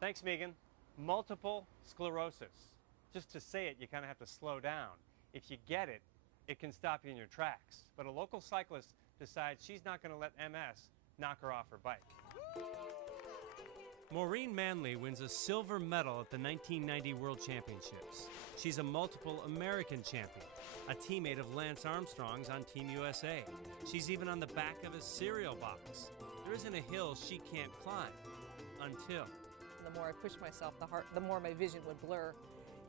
Thanks, Megan. Multiple sclerosis. Just to say it, you kind of have to slow down. If you get it, it can stop you in your tracks. But a local cyclist decides she's not going to let MS knock her off her bike. Maureen Manley wins a silver medal at the 1990 World Championships. She's a multiple American champion, a teammate of Lance Armstrong's on Team USA. She's even on the back of a cereal box. There isn't a hill she can't climb, until... The more I pushed myself, the more my vision would blur.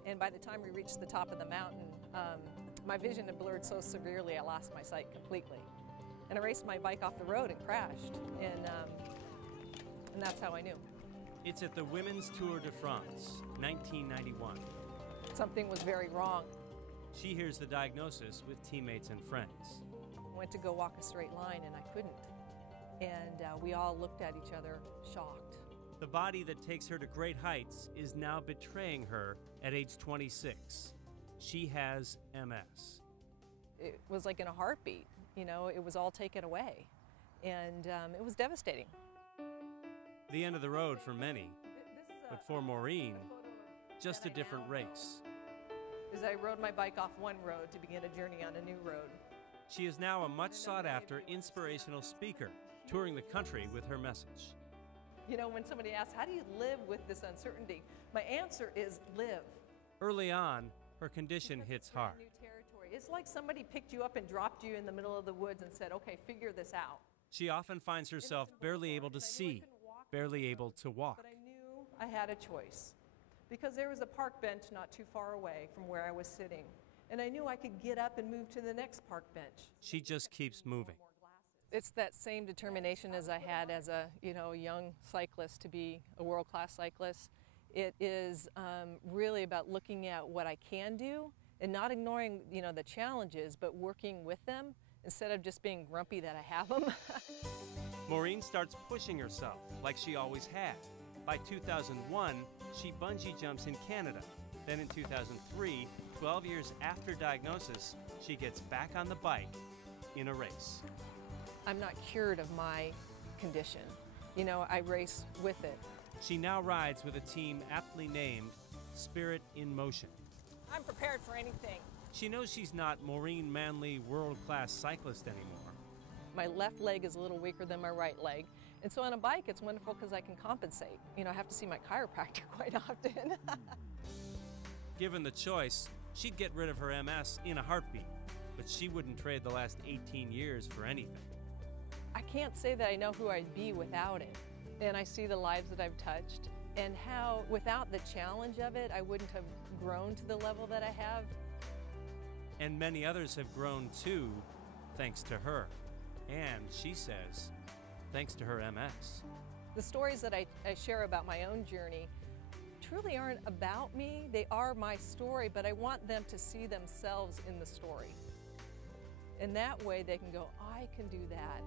And by the time we reached the top of the mountain, my vision had blurred so severely I lost my sight completely. And I raced my bike off the road and crashed, and that's how I knew. It's at the Women's Tour de France, 1991. Something was very wrong. She hears the diagnosis with teammates and friends. I went to go walk a straight line and I couldn't. And we all looked at each other shocked. The body that takes her to great heights is now betraying her at age 26. She has MS. It was like in a heartbeat, you know, it was all taken away. And it was devastating. The end of the road for many, but for Maureen, just a different race. As I rode my bike off one road to begin a journey on a new road. She is now a much sought-after inspirational speaker, touring the country with her message. You know, when somebody asks, how do you live with this uncertainty? My answer is live. Early on, her condition hits hard. New territory. It's like somebody picked you up and dropped you in the middle of the woods and said, okay, figure this out. She often finds herself barely able to see, barely able to walk. But I knew I had a choice because there was a park bench not too far away from where I was sitting. And I knew I could get up and move to the next park bench. She just keeps moving. It's that same determination as I had as a young cyclist to be a world-class cyclist. It is really about looking at what I can do and not ignoring the challenges, but working with them instead of just being grumpy that I have them. Maureen starts pushing herself like she always had. By 2001, she bungee jumps in Canada. Then in 2003, 12 years after diagnosis, she gets back on the bike in a race. I'm not cured of my condition. You know, I race with it. She now rides with a team aptly named Spirit in Motion. I'm prepared for anything. She knows she's not Maureen Manley, world-class cyclist anymore. My left leg is a little weaker than my right leg. And so on a bike, it's wonderful because I can compensate. You know, I have to see my chiropractor quite often. Given the choice, she'd get rid of her MS in a heartbeat, but she wouldn't trade the last 18 years for anything. I can't say that I know who I'd be without it. And I see the lives that I've touched and how without the challenge of it, I wouldn't have grown to the level that I have. And many others have grown too, thanks to her. And she says, thanks to her MS. The stories that I share about my own journey truly aren't about me. They are my story, but I want them to see themselves in the story. And that way they can go, I can do that.